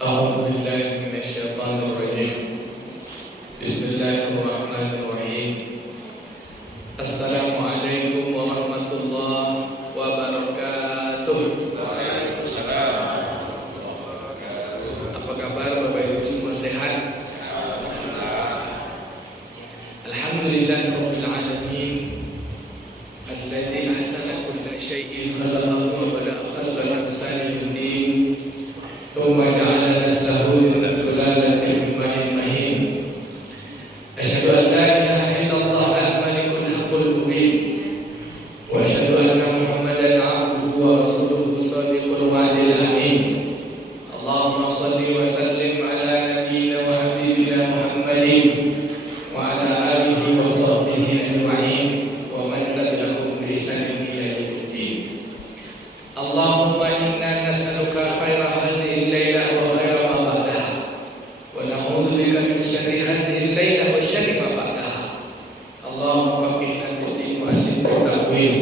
أعوذ بالله من الشيطان الرجيم. بسم الله الرحمن الرحيم. Assalamualaikum warahmatullahi wabarakatuh. Waalaikumsalam. Apa kabar Bapak Ibu semua, sehat? Alhamdulillahirabbil alamin. Alladzi ahsana kulla syai'in khalaqahu wa bada'a khalqal insani min tin. Thumma ja'ala naslahu min sulalatin min ma'in mahin. Asyhadu an la ilaha illallah al-malikul haqqul mubin. Wa asyhadu anna Muhammadan 'abduhu wa rasuluhu shadiqul wa'dil amin. Allahumma shalli wa sallim ala nabiyyina wa habibina Muhammadin wa ala alihi wa sahbihi ajma'in wa man tabi'ahum bi ihsanin ila yaumiddin. Allahumma inna nas'aluka khaira hadhihi al-lailah wa khaira ma ba'daha wa na'udzu bika min syarri hadhihi al-lailah wa syarri ma ba'daha. Allahumma faqihna fid din wa 'allimna at-ta'wil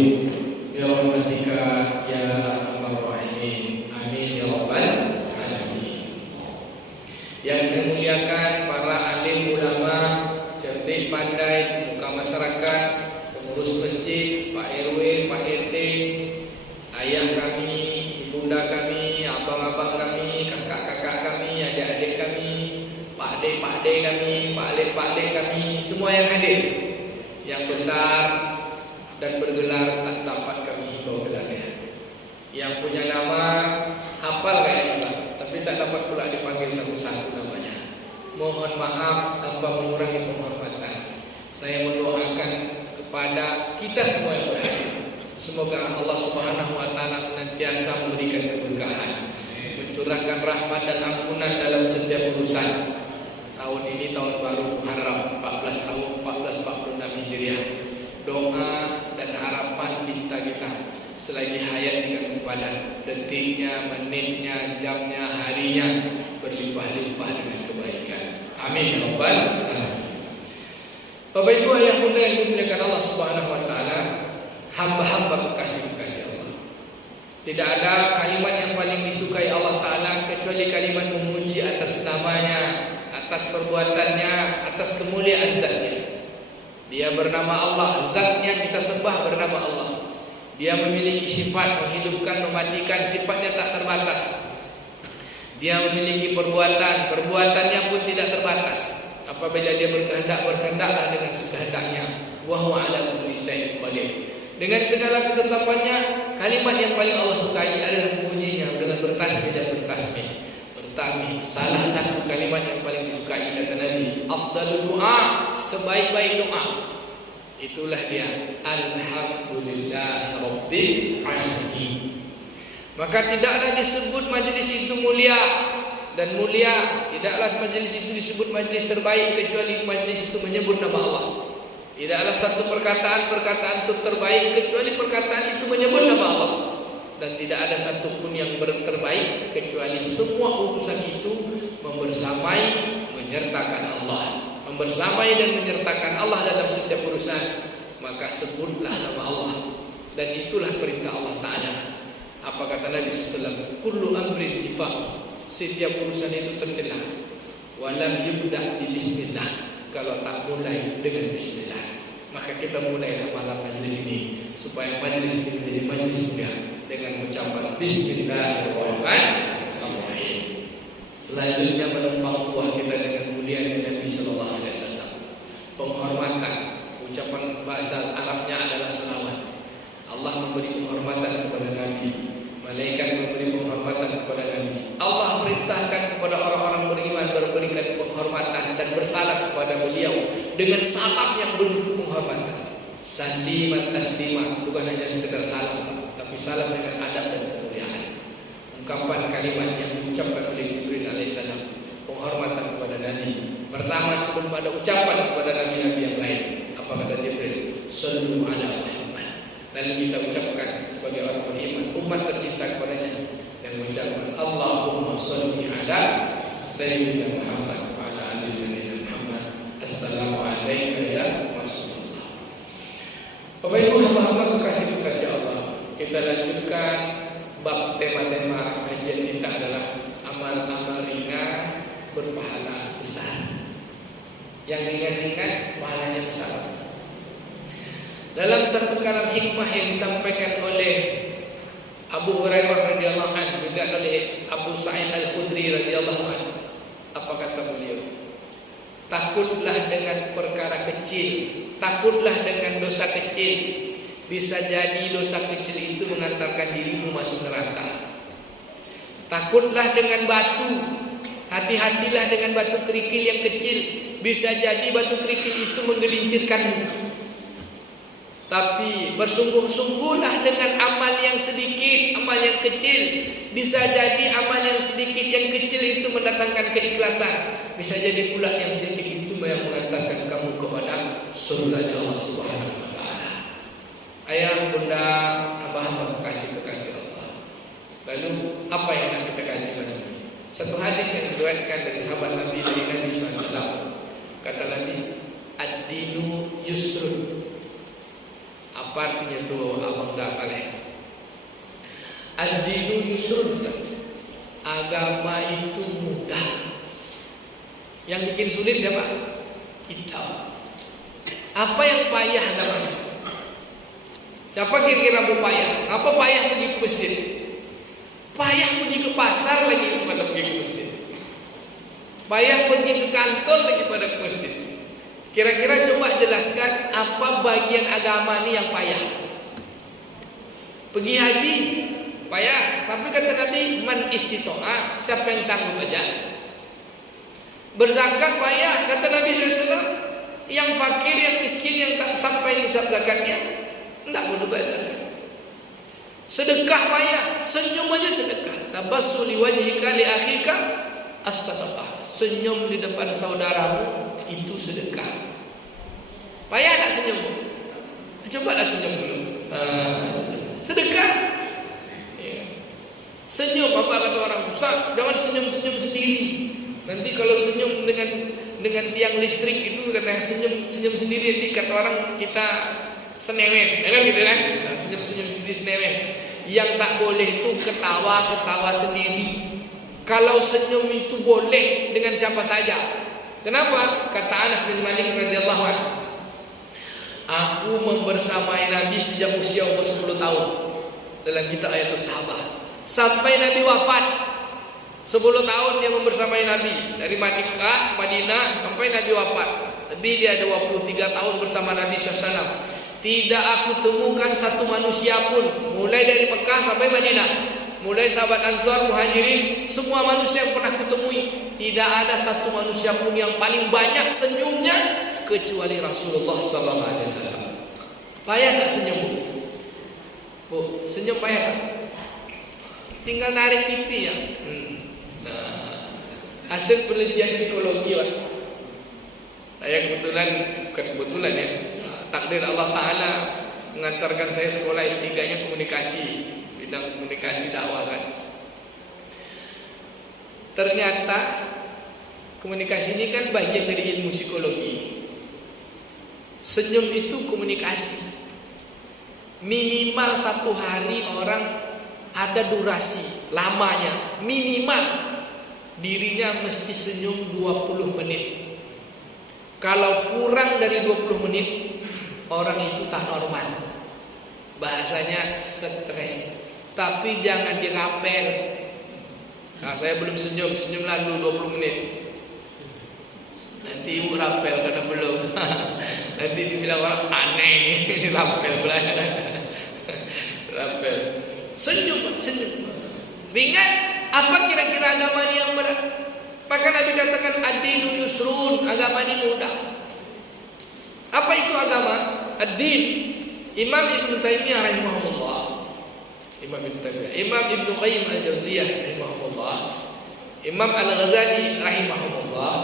bi rahmatika ya arhamar rahimin. Amin ya rabbal alamin. Yang saya muliakan para alim ulama, cerdik pandai, muka masyarakat, pengurus masjid, Pak RW, Pak RT, ayah kami, ibunda kami, abang-abang kami, kakak-kakak kami, adik-adik kami, pakde kami, pak-lek kami, semua yang hadir, yang besar dan bergelar tak dapat kami himbau gelarnya. Yang punya nama hafal kayaknya Pak, tapi tak dapat pula dipanggil satu-satu namanya. Mohon maaf tanpa mengurangi penghormatan. Saya mendoakan kepada kita semua yang berhadir, semoga Allah Subhanahu wa taala senantiasa memberikan keberkahan, mencurahkan rahmat dan ampunan dalam setiap urusan. Tahun ini tahun baru Muharram 1446 Hijriah. Doa dan harapan minta kita selagi hayat dikandung badan, detiknya, menitnya, jamnya, harinya berlimpah-limpah dengan kebaikan. Amin ya rabbal alamin. Bapak Ibu ayah bunda yang dimuliakan Allah Subhanahu wa taala, hamba-hamba kekasih-kekasih Allah. Tidak ada kalimat yang paling disukai Allah taala kecuali kalimat memuji atas namanya, atas perbuatannya, atas kemuliaan zatnya. Dia bernama Allah, zat yang kita sembah bernama Allah. Dia memiliki sifat menghidupkan, mematikan, sifatnya tak terbatas. Dia memiliki perbuatan, perbuatannya pun tidak terbatas. Apabila dia berkehendak, berkehendaklah dengan sekehendaknya. Wa huwa ala kulli syai'in qadir. Dengan segala ketetapannya, kalimat yang paling Allah sukai adalah memujinya dengan bertasbih dan bertasbih. Bertahmid, salah satu kalimat yang paling disukai kata Nabi, afdalul doa, sebaik-baik doa. Itulah dia, alhamdulillah rabbil alamin. Maka tidaklah disebut majlis itu mulia dan mulia, tidaklah majlis itu disebut majlis terbaik kecuali majlis itu menyebut nama Allah. Tidaklah satu perkataan itu terbaik kecuali perkataan itu menyebut nama Allah. Dan tidak ada satupun yang terbaik kecuali semua urusan itu membersamai, menyertakan Allah, membersamai dan menyertakan Allah dalam setiap urusan. Maka sebutlah nama Allah, dan itulah perintah Allah Ta'ala. Apa kata Nabi SAW? Kullu amrin difa'u, setiap urusan itu tercela. Walam yubda' bismillah, kalau tak mulai dengan bismillah. Maka kita mulailah malam majlis ini, supaya majlis ini menjadi majlis mulia dengan ucapan Bismillahirrahmanirrahim. Selanjutnya menumpang tuah kita dengan mulianya Nabi Sallallahu Alaihi Wasallam. Penghormatan, ucapan bahasa Arabnya adalah salawat. Allah memberi penghormatan kepada Nabi, malaikat memberi penghormatan kepada Nabi. Allah perintahkan kepada orang-orang beriman memberikan penghormatan dan bersalam kepada beliau dengan salam yang berbentuk penghormatan. Saliman tasliman, bukan hanya sekedar salam, tapi salam dengan adab dan kemuliaan. Ungkapan kalimat yang diucapkan oleh Jibril alaihissalam, penghormatan kepada Nabi. Pertama sebelum ada ucapan kepada nabi-nabi yang lain, apa kata Jibril? Sallu ala Muhammad. Lalu kita ucapkan sebagai orang beriman, umat tercinta kepadanya, yang mengucapkan Allahumma salli ala Sayyidina Muhammad wa ala ali Sayyidina Muhammad. Assalamualaikum ya Rasulullah. Bapak Ibu hamba-hamba kekasih-kekasih Allah, kita lanjutkan bab tema-tema kajian kita adalah amal-amal ringan Yang ringan-ringan pahalanya besar. Dalam satu kalam hikmah yang disampaikan oleh Abu Hurairah radhiyallahu anhu, juga oleh Abu Sa'id Al-Khudri radhiyallahu anhu, apa kata beliau? Takutlah dengan perkara kecil, takutlah dengan dosa kecil. Bisa jadi dosa kecil itu mengantarkan dirimu masuk neraka. Takutlah dengan batu, hati-hatilah dengan batu kerikil yang kecil. Bisa jadi batu kerikil itu menggelincirkanmu. Tapi bersungguh-sungguhlah dengan amal yang sedikit, amal yang kecil. Bisa jadi amal yang sedikit yang kecil itu mendatangkan keikhlasan. Bisa jadi pula yang sedikit itu yang mengantarkan kamu kepada surga Allah Subhanahu wa taala. Ayah, bunda, hamba-hamba kekasih Allah. Lalu apa yang nak kita kaji malam ini? Satu hadis yang diriwayatkan dari sahabat Nabi, dari Nabi SAW. Kata Nabi, ad-dinu yusrun. Apa artinya tuh Abang dah saleh? Ad-dinu yusrun. Agama itu mudah. Yang bikin sulit siapa? Kita. Apa yang payah agama ini? Siapa kira-kira mau payah? Apa payah pergi ke masjid? Payah pergi ke pasar lagi daripada pergi ke masjid. Payah pergi ke kantor lagi pada ke masjid. Kira-kira coba jelaskan apa bagian agama ini yang payah. Pergi haji payah, tapi kata Nabi man istito'a, siapa yang sanggup aja. Berzakat payah, kata Nabi SAW, yang fakir, yang miskin, yang tak sampai nisab zakatnya, tidak boleh bayar zakat. Sedekah payah, senyum aja sedekah. Tabassuli wajhika li akhika as-sadaqah. Senyum di depan saudaramu itu sedekah. Payah tak senyum? Cobalah senyum dulu. Sedekah. Senyum, apa kata orang? Ustaz, jangan senyum-senyum sendiri. Nanti kalau senyum dengan tiang listrik itu kata yang senyum sendiri, nanti kata orang kita senewen, ya kan gitu kan? Senyum sendiri senewen. Yang tak boleh itu ketawa sendiri. Kalau senyum itu boleh dengan siapa saja. Kenapa? Kata Anas bin Malik radhiyallahu anhu, aku membersamai Nabi sejak usia umur 10 tahun. Dalam kitab Ayatus Sahabah. Sampai Nabi wafat 10 tahun dia membersamai Nabi. Dari Madinah sampai Nabi wafat. Jadi dia 23 tahun bersama Nabi SAW. Tidak aku temukan satu manusia pun, mulai dari Mekah sampai Madinah, mulai sahabat Ansar, Muhajirin, semua manusia yang pernah kutemui, tidak ada satu manusia pun yang paling banyak senyumnya kecuali Rasulullah SAW. Payah tak senyum, Bu? Senyum payah tak? Tinggal narik pipi ya. Nah, hasil penelitian psikologi, Pak. Saya kebetulan ya, takdir Allah Ta'ala mengantarkan saya sekolah S3-nya komunikasi, bidang komunikasi dakwah kan. Ternyata komunikasi ini kan bagian dari ilmu psikologi. Senyum itu komunikasi. Minimal 1 hari orang ada durasi lamanya, minimal dirinya mesti senyum 20 menit. Kalau kurang dari 20 menit, orang itu tak normal. Bahasanya stres. Tapi jangan dirapel. Nah, saya belum senyumlah dulu 20 menit. Nanti ibu rapel karena belum. Nanti dibilang orang aneh ini rapel belajar. Rapel. Senyum. Ringan. Apa kira-kira agama ini yang berat? Maka Nabi katakan ad-dinu yusrun, agama ini mudah. Apa itu agama? Ad-din. Imam Ibn Taimiyah rahimahullah, Imam Ibn Qayyim al-Jauziyah rahimahullah, Imam Al-Ghazali rahimahullah,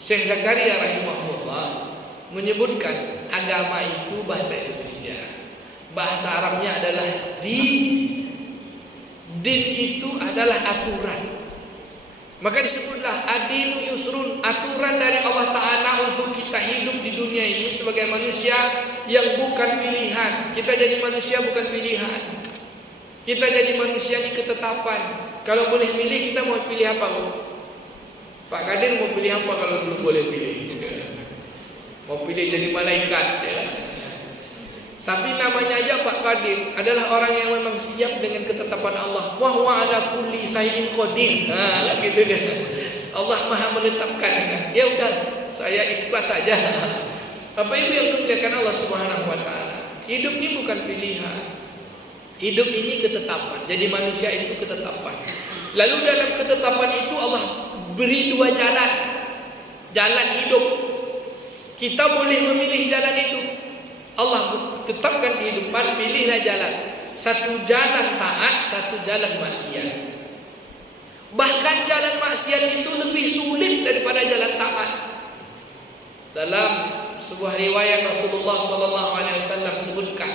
Syekh Zakaria rahimahullah menyebutkan agama itu bahasa Indonesia. Bahasa Arabnya adalah din. Din itu adalah aturan. Maka disebutlah ad-dinu yusrun, aturan dari Allah Ta'ala untuk kita hidup di dunia ini sebagai manusia yang bukan pilihan. Kita jadi manusia bukan pilihan. Kita jadi manusia ini ketetapan. Kalau boleh pilih, kita mau pilih apa, Bu? Pak Kadir mau pilih apa kalau belum boleh pilih? Mau pilih jadi malaikat ya. Tapi namanya aja Pak Qadir adalah orang yang memang siap dengan ketetapan Allah. Wa huwa ala kulli syai'in qadir. Nah, gitu dia. Allah Maha menetapkan kan. Ya udah, saya ikhlas saja. Bapak Ibu yang dimuliakan Allah Subhanahu wa taala. Hidup ini bukan pilihan. Hidup ini ketetapan. Jadi manusia itu ketetapan. Lalu dalam ketetapan itu Allah beri dua jalan. Jalan hidup. Kita boleh memilih jalan itu. Allah tetapkan kehidupan, pilihlah jalan. Satu jalan taat, satu jalan maksiat. Bahkan jalan maksiat itu lebih sulit daripada jalan taat. Dalam sebuah riwayat Rasulullah SAW sebutkan,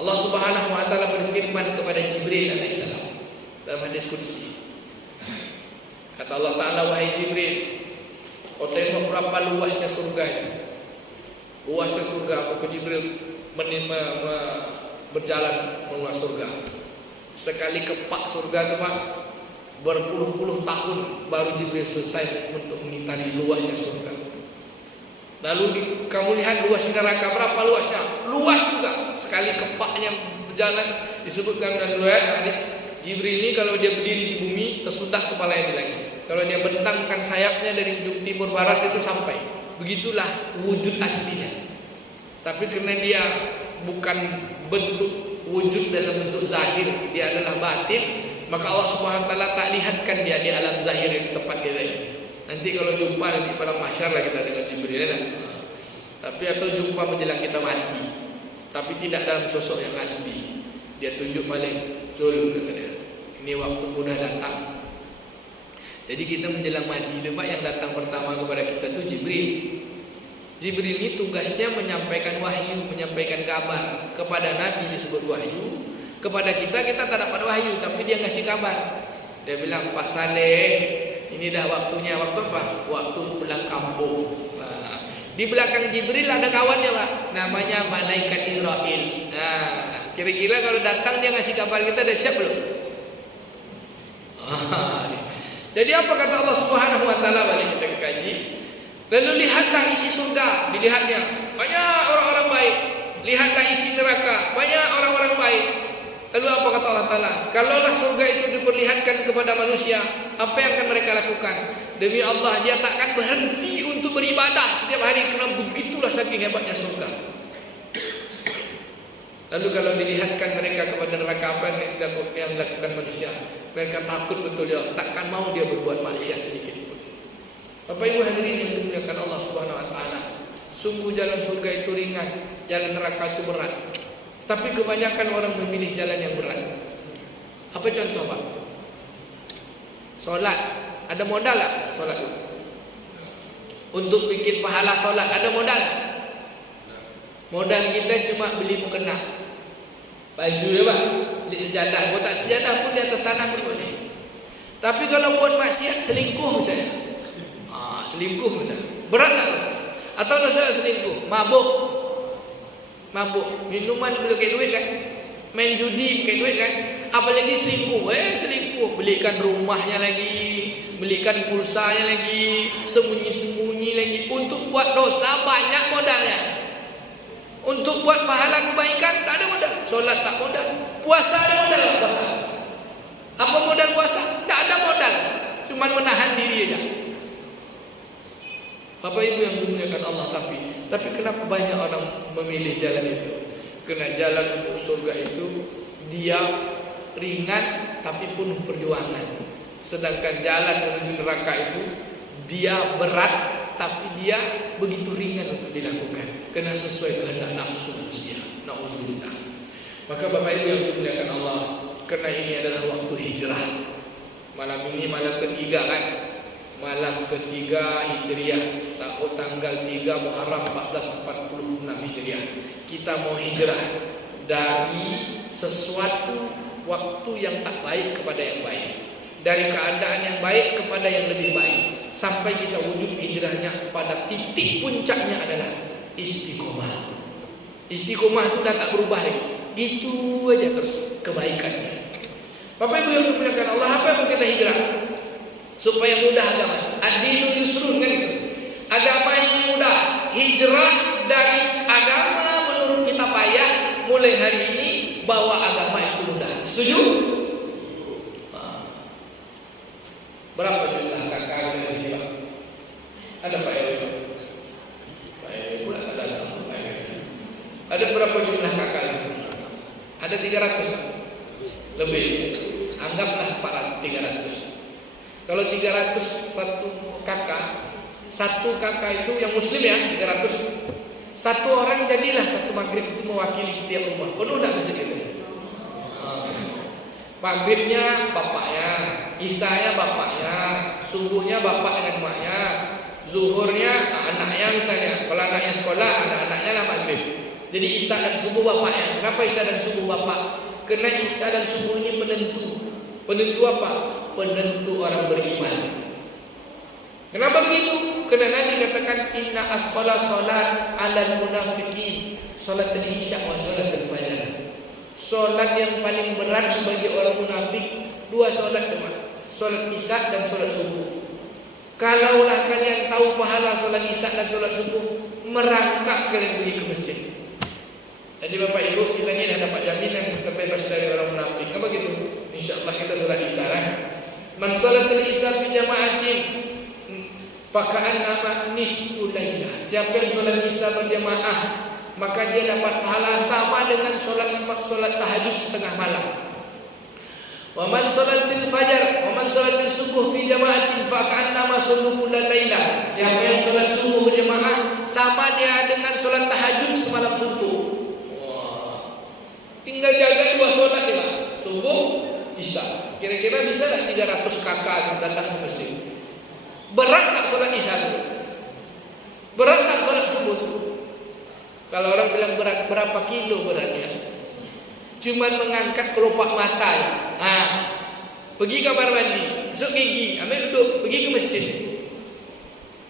Allah Subhanahu wa taala berfirman kepada Jibril alaihissalam dalam hadis qudsi. Kata Allah Taala, wahai Jibril, kau tengok berapa luasnya surga ini. Luasnya surga, maka Jibril berjalan meluas surga. Sekali kepak surga itu Pak, berpuluh-puluh tahun baru Jibril selesai untuk mengitari luasnya surga. Lalu kamu lihat luas neraka, berapa luasnya? Luas juga. Sekali kepaknya berjalan, disebutkan dalam riwayat hadis, Jibril ini kalau dia berdiri di bumi tersundak kepalanya di langit. Kalau dia bentangkan sayapnya dari ujung timur barat itu sampai. Begitulah wujud aslinya. Tapi karena dia bukan bentuk wujud dalam bentuk zahir, dia adalah batin, maka Allah Subhanahu wa taala tak lihatkan dia di alam zahir yang tempat dia tadi. Nanti kalau jumpa nanti pada mahsyar lah kita dengan Jibril ya. Tapi atau jumpa menjelang kita mati. Tapi tidak dalam sosok yang asli. Dia tunjuk paling Zul katanya. Ini waktu sudah datang. Jadi kita menjelang mati, Pak, yang datang pertama kepada kita itu Jibril. Jibril ini tugasnya menyampaikan wahyu, menyampaikan kabar. Kepada Nabi disebut wahyu, kepada kita tak dapat wahyu, tapi dia ngasih kabar. Dia bilang, Pak Saleh, ini dah waktunya. Waktu apa? Waktu pulang kampung. Nah, di belakang Jibril ada kawannya Pak, namanya Malaikat Israel. Nah, kira-kira kalau datang dia ngasih kabar kita, dah siap belum? Jadi apa kata Allah Subhanahu wa taala, balik kita ke kaji. Lalu lihatlah isi surga, dilihatnya banyak orang-orang baik. Lihatlah isi neraka, banyak orang-orang baik. Lalu apa kata Allah Taala? Kalaulah surga itu diperlihatkan kepada manusia, apa yang akan mereka lakukan? Demi Allah, dia tak akan berhenti untuk beribadah setiap hari, kerana begitulah saking hebatnya surga. Lalu kalau dilihatkan mereka kepada neraka, apa yang dilakukan manusia? Mereka takut betul dia, takkan mau dia berbuat maksiat sedikit pun. Bapak Ibu hadirin yang dimuliakan Allah Subhanahu wa taala, sungguh jalan surga itu ringan, jalan neraka itu berat. Tapi kebanyakan orang memilih jalan yang berat. Apa contoh Pak? Solat, ada modal tak solat itu? Untuk bikin pahala solat ada modal tak? Modal kita cuma beli mukena, baju ya Pak, beli sejadah. Kalau tak sejadah pun di atas tanah pun boleh. Tapi kalau buat maksiat, selingkuh misalnya, selingkuh misalnya, berat tak? Atau dosa selingkuh, mabuk, minuman pakai duit kan, main judi pakai duit kan, apalagi selingkuh, selingkuh, belikan rumahnya lagi, belikan pulsanya lagi, sembunyi-sembunyi lagi. Untuk buat dosa banyak modalnya. Untuk buat pahala kebaikan tak ada modal. Solat tak modal, puasa ada modal. Puasa, apa modal puasa? Tak ada modal, cuma menahan diri aja. Bapak Ibu yang dimuliakan Allah, tapi kenapa banyak orang memilih jalan itu? Karena jalan untuk surga itu dia ringan tapi penuh perjuangan. Sedangkan jalan menuju neraka itu dia berat tapi dia begitu ringan untuk dilakukan. Karena sesuai kehendak nafsu manusia. Nauzubillah. Maka Bapak Ibu yang dimuliakan Allah, karena ini adalah waktu hijrah. Malam ini malam ketiga kan? Malam ketiga Hijriah, tanggal 3 Muharram 1446 Hijriah. Kita mau hijrah dari sesuatu waktu yang tak baik kepada yang baik, dari keadaan yang baik kepada yang lebih baik, sampai kita wujud hijrahnya pada titik puncaknya adalah istiqomah. Istiqomah itu dah tak berubah lagi, gitu aja terus kebaikannya. Bapak Ibu yang dimuliakan Allah, apa yang kita hijrah? Supaya mudah agama. Ad-dinu yusrun kan itu. Agama ini mudah. Hijrah dari agama menurut kita payah. Mulai hari ini bawa agama itu mudah. Setuju? Berapa jumlah kakak di sini, Pak? Ada Pak Ewi, Pak? Pak Ewi pula ada Pak Ewi. Ada berapa jumlah kakak di sini? Ada 300, Pak? Lebih. Anggaplah 300. Kalau 300 satu kakak itu yang muslim ya 300. Satu orang jadilah satu maghrib itu mewakili setiap rumah. Penuh tak masjid itu? Maghribnya bapaknya, isanya bapaknya, subuhnya bapak dengan emaknya, zuhurnya anaknya misalnya. Kalau anaknya sekolah, anak-anaknya lah maghrib. Jadi isya dan subuh bapaknya. Kenapa isya dan subuh bapak? Karena isya dan subuh ini penentu. Penentu apa? Penentu orang beriman. Kenapa begitu? Karena Nabi katakan inna asqala salat 'alal munafiqin salatul isya wa salatul fajr. Salat yang paling berat bagi orang munafik dua salat cuma, salat isya dan salat subuh. Kalaulah kalian tahu pahala salat isya dan salat subuh, merangkak kalian pergi ke masjid. Jadi Bapak Ibu, kita ini dah dapat jaminan terbebas dari orang munafik. Apa gitu? Insyaallah kita salat isya kan. Man salatul isya fi jama'atin faka'annama nisfu lailah. Siapa yang salat isya berjamaah, maka dia dapat pahala sama dengan solat tahajud setengah malam. Wa man salatil fajar, wa man salatil subuh fi jama'atin fa ka'annama sallul laila. Siapa yang solat subuh berjamaah sama dia dengan solat tahajud semalam suntuk. Wah. Tinggal jaga dua solat ya, Pak. Subuh, isya. Kira-kira bisa tak 300 kakak datang ke masjid? Berat tak solat isya itu? Berat tak solat subuh itu? Kalau orang bilang berat, berapa kilo beratnya? Cuman mengangkat kelopak mata ya. Pergi kamar mandi, masuk gigi, ambil duduk, pergi ke masjid.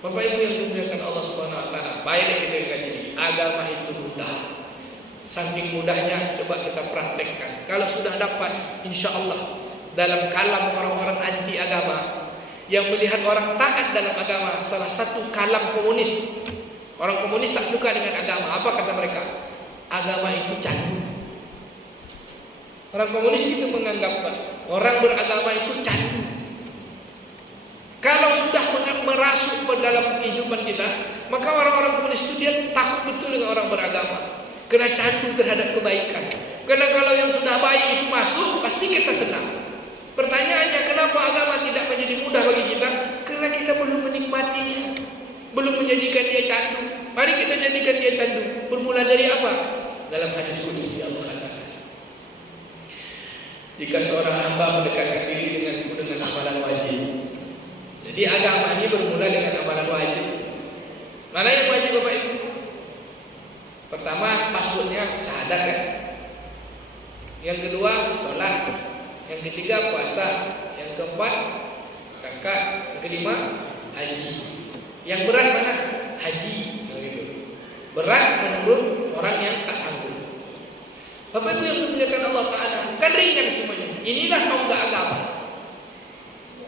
Bapak Ibu yang dimuliakan Allah Subhanahu wa taala, baiklah kita kaji. Agama itu mudah. Saking mudahnya coba kita praktekkan. Kalau sudah dapat, insya-Allah dalam kalam orang-orang anti agama yang melihat orang taat dalam agama, salah satu kalam komunis. Orang komunis tak suka dengan agama. Apa kata mereka? Agama itu candu. Orang komunis itu menganggap orang beragama itu candu. Kalau sudah merasuk ke dalam kehidupan kita, maka orang-orang komunis itu dia takut betul dengan orang beragama. Kena candu terhadap kebaikan. Karena kalau yang sudah baik itu masuk, pasti kita senang. Pertanyaannya, kenapa agama tidak menjadi mudah bagi kita? Karena kita belum menikmatinya, belum menjadikan dia candu. Mari kita jadikan dia candu. Bermula dari apa? Dalam hadis qudsi Allah katakan, jika seorang hamba mendekatkan diri denganku dengan amalan wajib. Jadi agama ini bermula dengan amalan wajib. Mana yang wajib Bapak Ibu? Pertama passwordnya syahadat kan? Yang kedua sholat. Yang ketiga puasa. Yang keempat zakat. Yang kelima haji. Yang berat mana? Haji. Berat menurut orang yang tak sanggup. Bapak Ibu yang dimuliakan Allah Ta'ala, kan ringan semuanya. Inilah tonggak agama.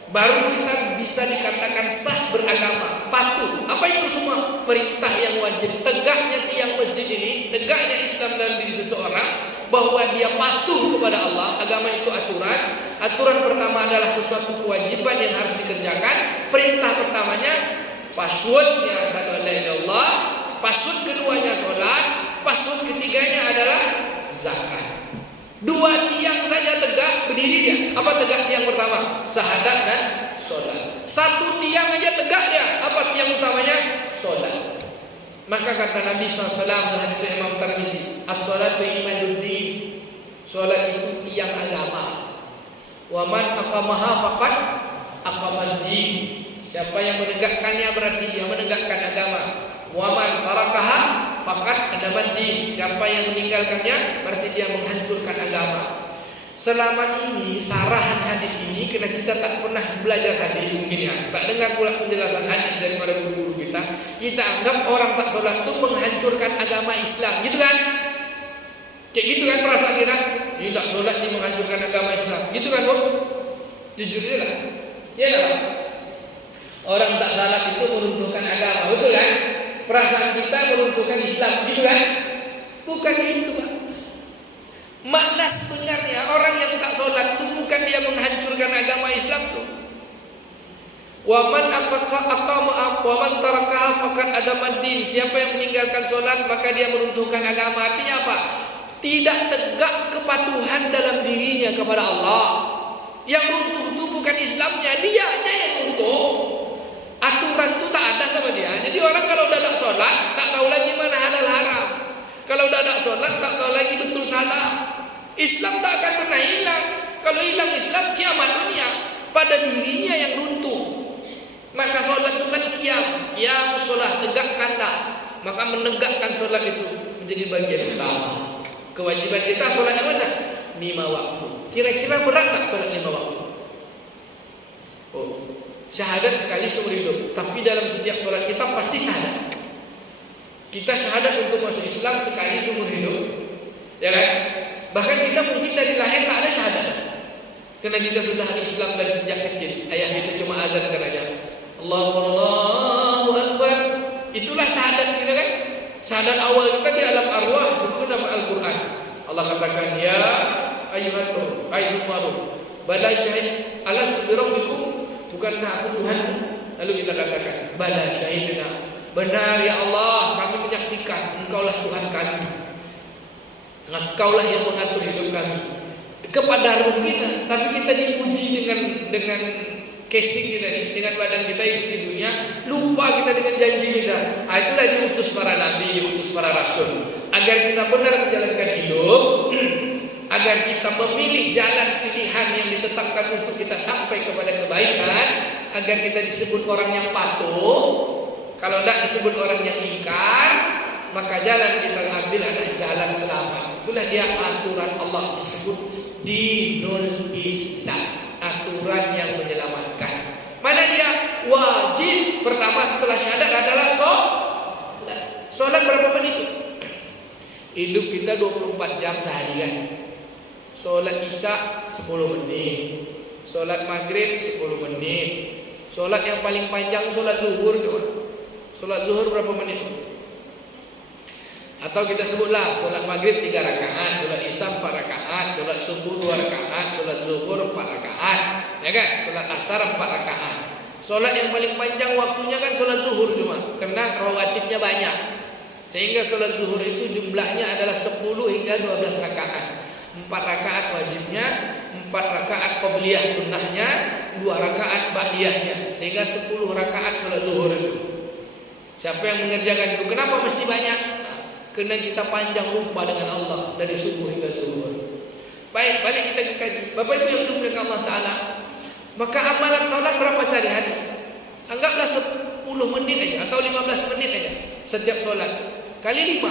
Baru kita bisa dikatakan sah beragama, patuh. Apa itu semua? Perintah yang wajib. Tegaknya tiang masjid ini, tegaknya Islam dalam diri seseorang, bahwa dia patuh kepada Allah. Agama itu aturan. Aturan pertama adalah sesuatu kewajiban yang harus dikerjakan. Perintah pertamanya, passwordnya asyhadu an la ilaha illallah. Password keduanya sholat. Password ketiganya adalah zakat. Dua tiang saja tegak, berdiri dia. Apa tegak tiang pertama? Syahadat dan sholat. Satu tiang aja tegak dia. Apa tiang utamanya? Sholat. Maka kata Nabi SAW dalam hadis Imam Tirmizi, as-sholatu imaduddin. Sholat itu tiang agama. Wa man aqamaha faqad aqamaddin. Siapa yang menegakkannya berarti dia menegakkan agama. Wa man tarakaha faqad adamaddin. Siapa yang meninggalkannya berarti dia menghancurkan agama. Selama ini sarahan hadis ini, karena kita tak pernah belajar hadis mungkin ya, tak dengar pula penjelasan hadis daripada guru-guru kita anggap orang tak sholat itu menghancurkan agama Islam, gitu kan? Kayak gitu kan perasaan kita? Ini tak sholat ini menghancurkan agama Islam, gitu kan Bu? Jujur aja lah. Ya lah. Orang tak salat itu meruntuhkan agama, betul kan? Perasaan kita meruntuhkan Islam, gitu kan? Bukan itu, Pak. Makna sebenarnya orang yang tak sholat itu bukan dia menghancurkan agama Islam tuh. Wa man aqama wa man tarakaha faqad adama din. Siapa yang meninggalkan sholat maka dia meruntuhkan agama. Artinya apa? Tidak tegak kepatuhan dalam dirinya kepada Allah. Yang runtuh itu bukan Islamnya, dia aja yang runtuh. Aturan itu tak ada sama dia. Jadi orang kalau udah tak sholat tak tahu lagi mana halal haram. Kalau udah tak sholat tak tahu lagi betul salah. Islam tak akan pernah hilang. Kalau hilang Islam, kiamat dunia. Pada dirinya yang runtuh. Maka sholat itu kan qiyam sholat, tegakkanlah. Maka menegakkan sholat itu menjadi bagian utama. Kewajiban kita sholat yang mana? 5 waktu. Kira-kira berat tak sholat 5 waktu? Oh, syahadat sekali seumur hidup. Tapi dalam setiap sholat kita pasti syahadat. Kita syahadat untuk masuk Islam sekali seumur hidup, ya kan? Bahkan kita mungkin dari lahir tak ada syahadat, karena kita sudah Islam dari sejak kecil. Ayah itu cuma azan aja, Allahu Akbar. Itulah syahadat kita kan? Syahadat awal kita di alam arwah sebelum nama Al-Quran. Allah katakan, ya ayyuhatum, hai semua ruh, bala syahid alastu bi rabbikum, bukankah aku Tuhan? Lalu kita katakan, bala syahidna, benar ya Allah, kami menyaksikan Engkaulah Tuhan kami. Engkaulah yang mengatur hidup kami. Kepada ruh kita, tapi kita diuji dengan casing kita nih, dengan badan kita hidup di dunia, lupa kita dengan janji kita. Itulah diutus para nabi, diutus para rasul, agar kita benar menjalankan hidup, agar kita memilih jalan pilihan yang ditetapkan untuk kita sampai kepada kebaikan, agar kita disebut orang yang patuh. Kalau tidak disebut orang yang ingkar, maka jalan kita ambil adalah jalan selamat. Itulah dia aturan Allah, disebut dinul Islam, aturan yang menyelamatkan. Mana dia? Wajib pertama setelah syahadat adalah sholat. Sholat berapa menit? Hidup kita 24 jam seharian. Sholat isya 10 menit, sholat maghrib 10 menit. Sholat yang paling panjang sholat zuhur coba. Sholat zuhur berapa menit? Atau kita sebutlah sholat maghrib 3 rakaat, sholat isya 4 rakaat, sholat subuh 2 rakaat, sholat zuhur 4 rakaat, ya kan? Sholat asar 4 rakaat. Sholat yang paling panjang waktunya kan sholat zuhur cuma, karena rawatibnya banyak. Sehingga sholat zuhur itu jumlahnya adalah 10 hingga 12 rakaat. 4 rakaat wajibnya, 4 rakaat qobliyah sunnahnya, 2 rakaat ba'diyahnya. Sehingga 10 rakaat sholat zuhur itu. Siapa yang mengerjakan itu? Kenapa mesti banyak? Karena kita panjang lupa dengan Allah dari subuh hingga zuhur. Baik, balik kita ke kaji. Bapak Ibu yang dimuliakan Allah Ta'ala, maka amalan salat berapa hari hari? Anggaplah 10 menit aja atau 15 menit aja setiap salat. Kali 5.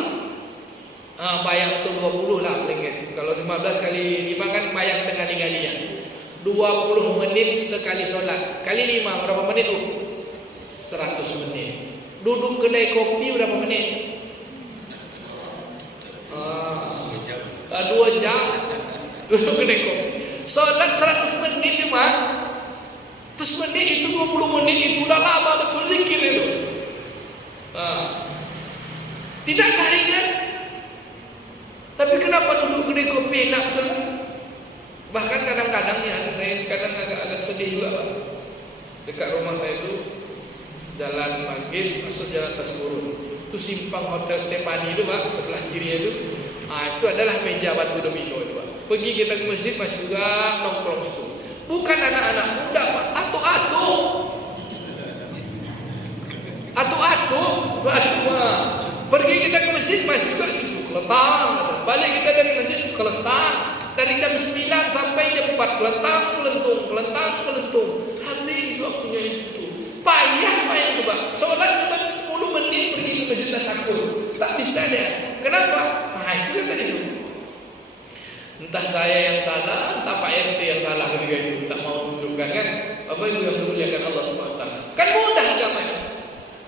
Bayang itu 20 lah paling. Kalau 15 kali 5 kan bayang tengah kali-kalinya. 20 menit sekali salat. Kali 5 berapa menit? 100 menit. Duduk kedai kopi berapa menit? 2 jam duduk kedai kopi. Sholat 100 menit cuma 100 menit itu 20 menit itu udah lama betul zikir itu. Tidakkah ringan? Tapi kenapa duduk kedai kopi enak betul? Bahkan kadang-kadang nih anak saya kadang agak sedih juga Pak. Dekat rumah saya itu Jalan Manggis masuk Jalan Tasgurun. Itu simpang Hotel Stefani itu Pak, sebelah kiri itu. Itu adalah meja batu domino itu Pak. Pergi kita ke masjid masih juga nongkrong situ. Bukan anak-anak muda Pak, atu-atu. Pergi kita ke masjid masih juga situ kelentang. Balik kita dari masjid kelentang. Dari jam 9 sampai jam 4 kelentang. Habis waktunya itu. Payah itu Pak. Sholat cuma 10 menit pergi ke masjid tasyakur. Tak bisa dia. Kenapa? Itulah tadi itu. Entah saya yang salah, entah Pak RT yang salah ketika itu. Tak mau tunjukkan kan. Bapak Ibu yang dimuliakan Allah SWT. Kan mudah agamanya.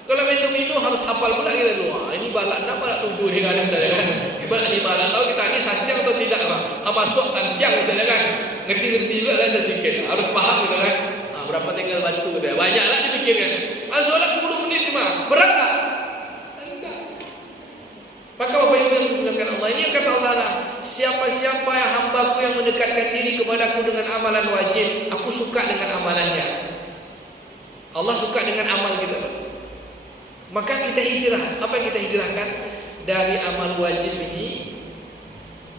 Kalau main domino harus hafal pula kita dulu. Ini balak 6 balak 7 nih kan misalnya kan. Balak 5 balak tahu kita ini santiang atau tidak Pak. Masuk santiang misalnya kan. Ngerti-ngerti juga lah sedikit. Harus paham gitu kan. Berapa tinggal batu gitu ya. Banyaklah dipikirkan. Sholat 10 menit siapa-siapa yang hambaku yang mendekatkan diri kepadaku dengan amalan wajib, aku suka dengan amalannya. Allah suka dengan amal kita. Maka kita hijrah. Apa yang kita hijrahkan? Dari amal wajib ini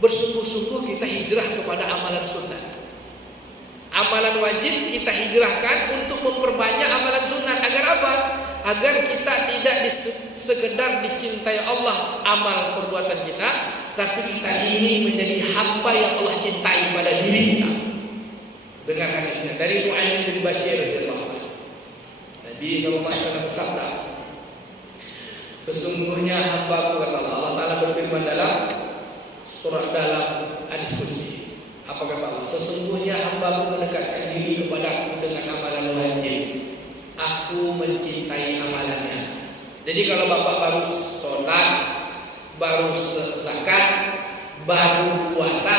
bersungguh-sungguh kita hijrah kepada amalan sunnah. Amalan wajib kita hijrahkan untuk memperbanyak amalan sunnah. Agar apa? Agar kita tidak sekedar dicintai Allah amal perbuatan kita, tapi kita ingin menjadi hamba yang Allah cintai pada diri kita. Dengar hadisnya dari Nu'aym bin Bashir radhiyallahu anhu. Nabi sallallahu alaihi wasallam bersabda, sesungguhnya hamba-Ku, kata Allah, Allah Ta'ala berfirman dalam surat dalam hadis kursi. Apa kata Allah? Sesungguhnya hamba-Ku mendekatkan diri kepadaku dengan amalan wajib, aku mencintai amalannya. Jadi kalau bapak baru sholat, baru zakat, baru puasa,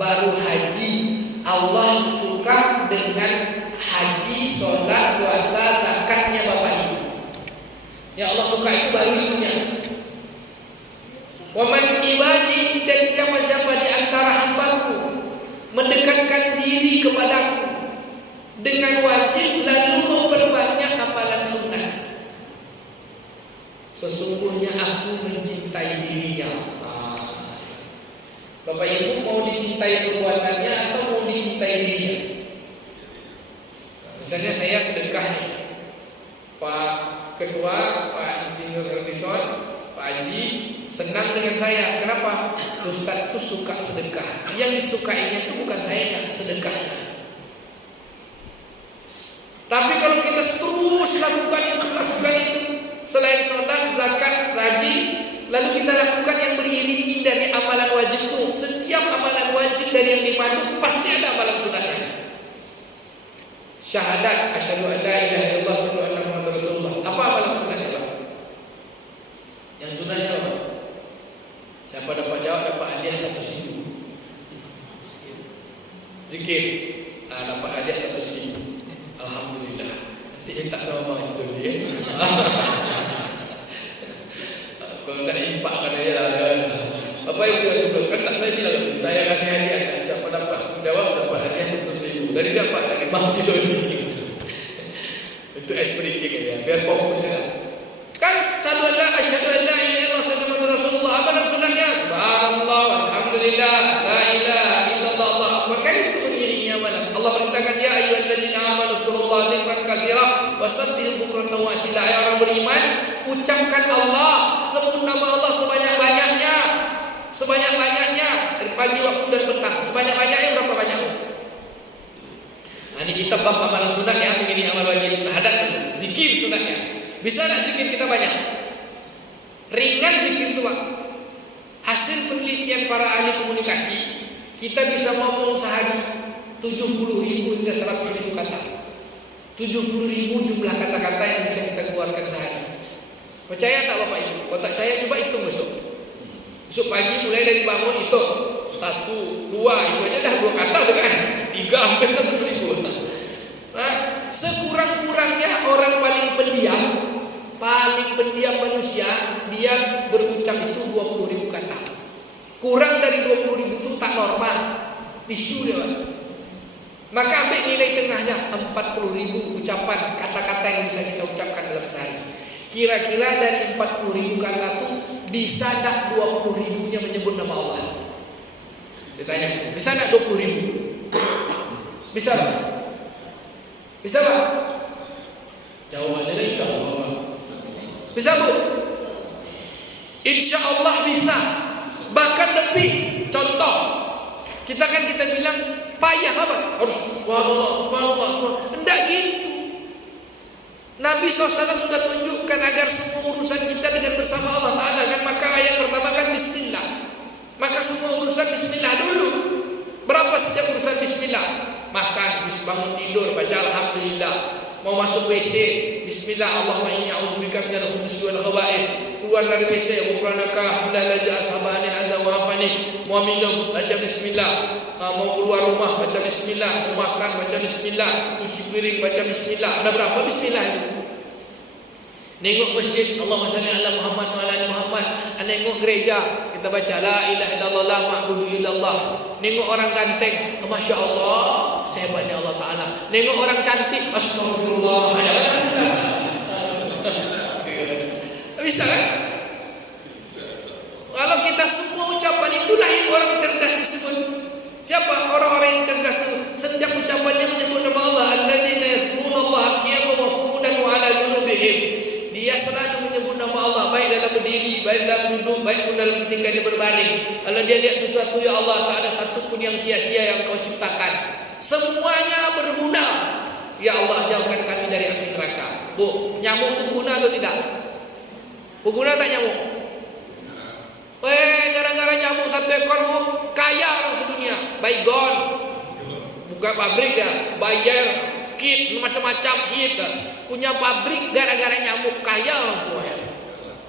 baru haji, Allah suka dengan haji, sholat, puasa, zakatnya bapak ibu. Ya Allah suka itu baru itunya. Wa man ibadi, dan siapa-siapa di antara hambaku mendekatkan diri kepadaku dengan wajib lalu memperbanyak amalan sunnah, sesungguhnya aku mencintai dirinya. Bapak ibu mau dicintai perbuatannya atau mau dicintai dirinya? Misalnya saya sedekah nih, Pak Ketua, Pak Insinyur Herdison, Pak Haji senang dengan saya. Kenapa? Ustadz tuh suka sedekah. Yang disukainya itu bukan sayanya, sedekahnya. Tapi kalau kita terus lakukan itu, selain sholat, zakat, haji, lalu kita lakukan yang beriringi dari amalan wajib itu. Setiap amalan wajib dari yang dipadu pasti ada amalan sunatnya. Syahadat, asyhadu an la ilaha illallah, asyhadu anna muhammadar rasulullah. Apa amalan sunatnya, Pak? Yang sunatnya apa? Siapa dapat jawab dapat hadiah 1.000. Zikir, dapat hadiah 1.000. Alhamdulillah. Nanti minta sama Bang itu dia. Kalau enggak impak kan dia. Apa itu kan tak saya bilang, saya kasih hadiah. Siapa dapat jawab dapat hadiah 1.000. Dari siapa? Dari Bang itu. Itu espiritik ya, biar fokus ya. Kan asyhadu an la ilaha illallah Muhammadur Rasulullah, amalan sunatnya subhanallah walhamdulillah la ilaha illallah Allahu akbar. Kan itu beriringi amalan. Allah perintahkan ya ayyuhalladzina amanu zkurullaha dzikran katsira wasabbihu bukratan wa asila. Ya orang beriman, ucapkan Allah, sebut nama Allah sebanyak-banyaknya. Sebanyak-banyaknya dari pagi waktu dan petang. Sebanyak-banyaknya berapa banyak? Nah, ini kita bab amalan sunat ya, begini amal wajib, syahadat, zikir sunatnya. Bisa tak zikir kita banyak? Ringan zikir itu Pak. Hasil penelitian para ahli komunikasi, kita bisa ngomong sehari 70.000 hingga 100.000 kata. 70.000 jumlah kata-kata yang bisa kita keluarkan sehari. Percaya tak Bapak Ibu? Kalau tak percaya coba hitung besok. Besok pagi mulai dari bangun itu 1, 2, itu aja dah 2 kata tuh kan. 3 sampai 100.000. Nah, sekurang-kurangnya orang paling pendiam manusia, dia berucap itu 20.000 kata. Kurang dari 20.000 itu tak normal. Tisu dia. Maka ambil nilai tengahnya 40.000 ucapan kata-kata yang bisa kita ucapkan dalam sehari. Kira-kira dari 40.000 kata itu bisa tak 20.000-nya menyebut nama Allah? Ditanya, bisa tak 20.000? Bisa Pak? Bisa Pak? Jawabannya insya Allah. Bisa Bu? Insya Allah bisa. Bahkan lebih. Contoh, kita bilang payah apa? Harus subhanallah. Enggak gitu. Nabi SAW sudah tunjukkan agar semua urusan kita dengan bersama Allah Ta'ala kan. Maka ayat pertama kan bismillah. Maka semua urusan bismillah dulu. Berapa setiap urusan bismillah? Makan, bangun tidur, baca alhamdulillah. Mau masuk WC, bismillah, Allahumma inni a'udzubika minal khubuthi wal khaba'is. Keluar dari WC, ghufranaka hamdallazi ashabanil azza wa afani. Mau minum, baca bismillah. Mau keluar rumah, baca bismillah. Mau makan, baca bismillah. Cuci piring, baca bismillah. Ada berapa bismillah itu? Nengok masjid, Allahumma shalli ala Muhammad wa ala ali Muhammad. Nengok gereja, kita baca la ilaha illallah la ma'budu illallah. Nengok orang ganteng, Masya Allah, sehebatnya Allah Ta'ala. Nengok orang cantik, astagfirullah. Bisa kan? Kalau kita semua ucapan itulah yang orang cerdas disebut. Siapa orang-orang yang cerdas itu? Setiap ucapannya menyebut nama Allah. Alladzina yazkurunallaha qiyaman wa qu'udan wa 'ala junubihim. Dia selalu menyebut nama Allah, baik dalam berdiri, baik dalam duduk, baik pun dalam ketika dia berbaring. Kalau dia lihat sesuatu, ya Allah, tak ada satu pun yang sia-sia yang Kau ciptakan. Semuanya berguna. Ya Allah, jauhkan kami dari api neraka. Bu, nyamuk itu berguna atau tidak? Berguna tak nyamuk? Gara-gara nyamuk satu ekor mu, kaya orang sedunia. Baygon, buka pabrik dah, bayar kit macam-macam hit dah. Punya pabrik gara-gara nyamuk, kaya orang semua ya.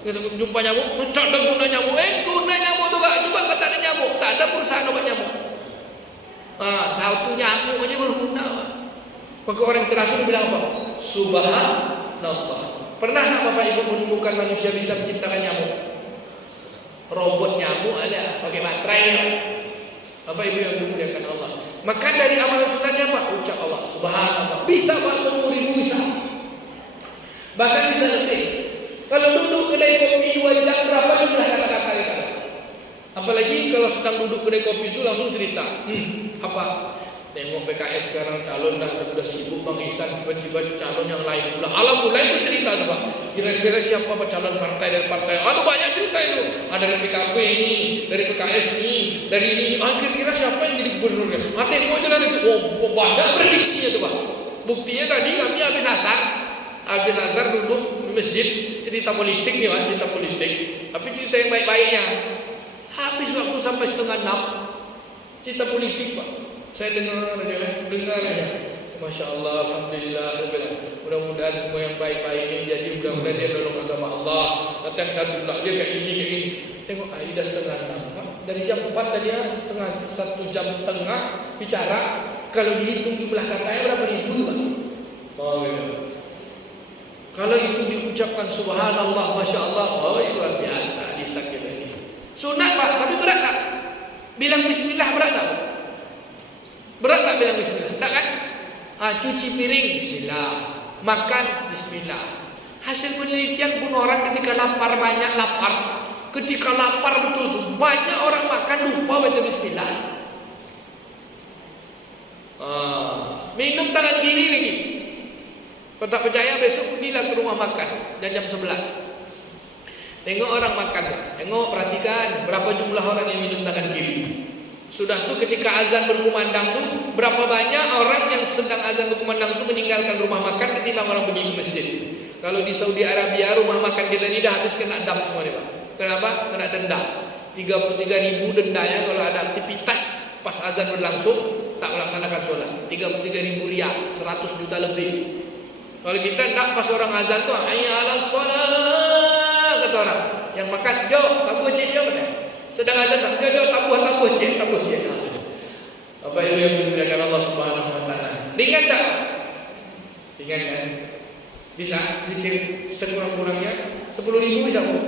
Kita jumpa nyamuk, tak ada guna nyamuk. Guna nyamuk tu Pak, coba kata ada nyamuk, tak ada perusahaan obat nyamuk. Satu nyamuk aja berguna Pak. Maka orang cerdas itu bilang apa? Subhanallah. Pernah tak Bapak Ibu menemukan manusia bisa menciptakan nyamuk? Robot nyamuk ada, pakai baterai ya. Bapak Ibu yang dimuliakan Allah. Maka dari amalan sunatnya Pak, ucap Allah Subhanallah. Bisa Pak, 10.000 bisa. Bahkan bisa lebih. Kalau duduk kedai kopi 2 jam, berapa jumlah kata-kata kita? Apalagi kalau sedang duduk kedai kopi itu langsung cerita. Apa? Tengok PKS sekarang calon dah udah sibuk Bang Ihsan, tiba-tiba calon yang lain pula. Mulai itu cerita tuh Pak. Kira-kira siapa Pak calon partai dari partai? Tuh banyak cerita itu. Ada dari PKB ini, dari PKS ini, dari ini. Kira-kira siapa yang jadi gubernurnya? Tengok jalan itu. Banyak prediksinya tuh Pak. Buktinya tadi kami habis asar duduk di masjid, cerita politik nih Pak, cerita politik. Tapi cerita yang baik-baiknya. Habis waktu sampai 5:30, cerita politik Pak. Saya dengar aja. Masya Allah, Alhamdulillah. Mudah-mudahan semua yang baik-baik ini jadi, mudah-mudahan dia menolong agama Allah. Kata yang satu pula dia kayak ini. Tengok dah 5:30. Dari jam 4 tadi 1 jam setengah bicara. Kalau dihitung jumlah katanya berapa ribu Pak? Kalau itu diucapkan Subhanallah, Masya Allah, luar biasa lisan kita ini. Sunat Pak, tapi berat tak? Bilang Bismillah berat tak? Berat tak bilang Bismillah? Tak kan? Cuci piring Bismillah, makan Bismillah. Hasil penelitian pun orang ketika lapar, banyak lapar, ketika lapar betul tuh banyak orang makan lupa baca Bismillah. Minum tangan kiri lagi. Kalau tak percaya besok pergilah ke rumah makan jam 11. Tengok orang makan, tengok perhatikan berapa jumlah orang yang minum tangan kiri. Sudah tuh ketika azan berkumandang tuh berapa banyak orang yang sedang azan berkumandang tuh meninggalkan rumah makan ketimbang orang pergi ke masjid. Kalau di Saudi Arabia rumah makan kita ini dah habis kena dam semua nih Pak. Kenapa? Kena denda. 33.000 dendanya kalau ada aktivitas pas azan berlangsung tak melaksanakan sholat. 33.000 riyal, 100 juta lebih. Kalau kita tidak pas orang azan tuh hayya 'alas shalah kata orang. Yang makan, jauh tambah cek dia betul. Sedang azan jauh tambah cek. Bapak Ibu yang dimuliakan Allah Subhanahu wa taala. Ringan tak? Ringan kan? Bisa zikir sekurang-kurangnya 10.000 bisa Bu?